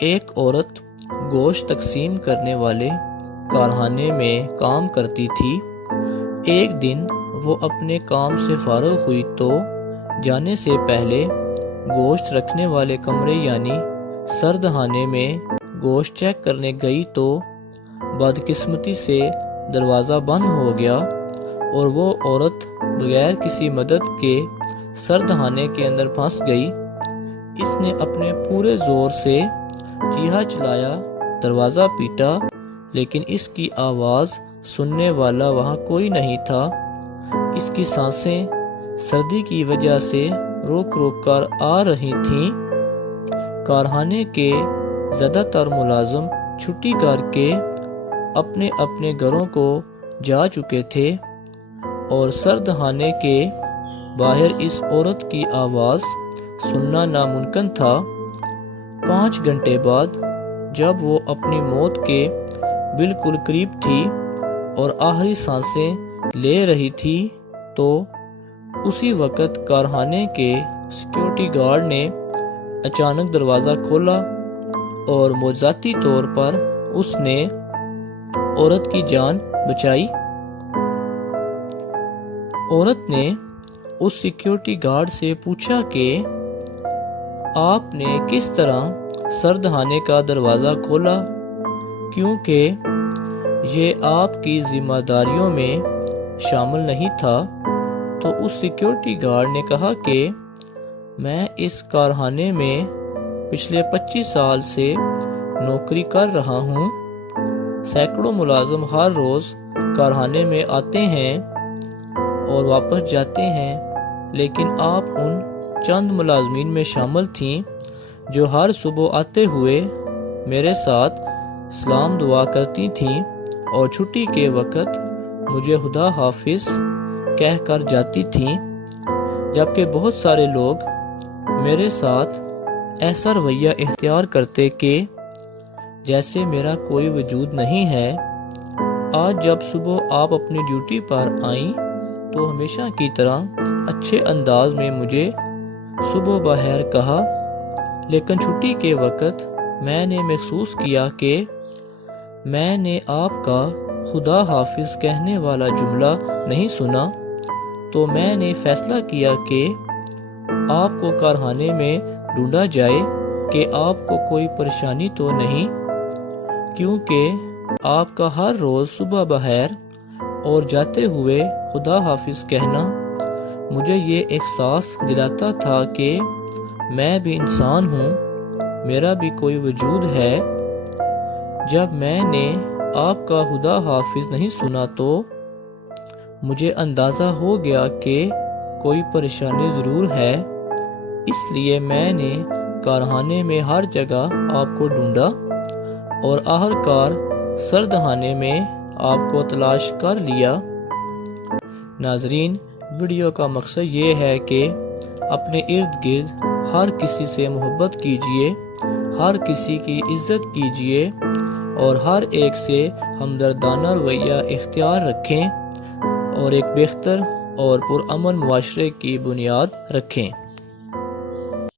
ایک عورت گوشت تقسیم کرنے والے کارخانے میں کام کرتی تھی۔ ایک دن وہ اپنے کام سے فارغ ہوئی تو جانے سے پہلے گوشت رکھنے والے کمرے یعنی سردخانے میں گوشت چیک کرنے گئی تو بدقسمتی سے دروازہ بند ہو گیا اور وہ عورت بغیر کسی مدد کے سردخانے کے اندر پھنس گئی۔ اس نے اپنے پورے زور سے چیخا چلایا، دروازہ پیٹا، لیکن اس کی آواز سننے والا وہاں کوئی نہیں تھا۔ اس کی سانسیں سردی کی وجہ سے روک روک کر آ رہی تھیں۔ کارخانے کے زیادہ تر ملازم چھٹی کر کے اپنے اپنے گھروں کو جا چکے تھے اور سردخانے کے باہر اس عورت کی آواز سننا ناممکن تھا۔ 5 گھنٹے بعد جب وہ اپنی موت کے بالکل قریب تھی اور آخری سانسیں لے رہی تھی تو اسی وقت کارخانے کے سیکیورٹی گارڈ نے اچانک دروازہ کھولا اور معجزاتی طور پر اس نے عورت کی جان بچائی۔ عورت نے اس سیکیورٹی گارڈ سے پوچھا کہ آپ نے کس طرح سردخانے کا دروازہ کھولا، کیونکہ یہ آپ کی ذمہ داریوں میں شامل نہیں تھا۔ تو اس سیکیورٹی گارڈ نے کہا کہ میں اس کارخانے میں پچھلے 25 سال سے نوکری کر رہا ہوں۔ سینکڑوں ملازم ہر روز کارخانے میں آتے ہیں اور واپس جاتے ہیں، لیکن آپ ان چند ملازمین میں شامل تھیں جو ہر صبح آتے ہوئے میرے ساتھ سلام دعا کرتی تھیں اور چھٹی کے وقت مجھے خدا حافظ کہہ کر جاتی تھیں، جبکہ بہت سارے لوگ میرے ساتھ ایسا رویہ اختیار کرتے کہ جیسے میرا کوئی وجود نہیں ہے۔ آج جب صبح آپ اپنی ڈیوٹی پر آئیں تو ہمیشہ کی طرح اچھے انداز میں مجھے صبح بخیر کہا، لیکن چھٹی کے وقت میں نے محسوس کیا کہ میں نے آپ کا خدا حافظ کہنے والا جملہ نہیں سنا، تو میں نے فیصلہ کیا کہ آپ کو کارخانے میں ڈھونڈا جائے کہ آپ کو کوئی پریشانی تو نہیں، کیونکہ آپ کا ہر روز صبح بخیر اور جاتے ہوئے خدا حافظ کہنا مجھے یہ احساس دلاتا تھا کہ میں بھی انسان ہوں، میرا بھی کوئی وجود ہے۔ جب میں نے آپ کا خدا حافظ نہیں سنا تو مجھے اندازہ ہو گیا کہ کوئی پریشانی ضرور ہے، اس لیے میں نے کارخانے میں ہر جگہ آپ کو ڈھونڈا اور آخرکار سردخانے میں آپ کو تلاش کر لیا۔ ناظرین، ویڈیو کا مقصد یہ ہے کہ اپنے ارد گرد ہر کسی سے محبت کیجیے، ہر کسی کی عزت کیجیے اور ہر ایک سے ہمدردانہ رویہ اختیار رکھیں اور ایک بہتر اور پرامن معاشرے کی بنیاد رکھیں۔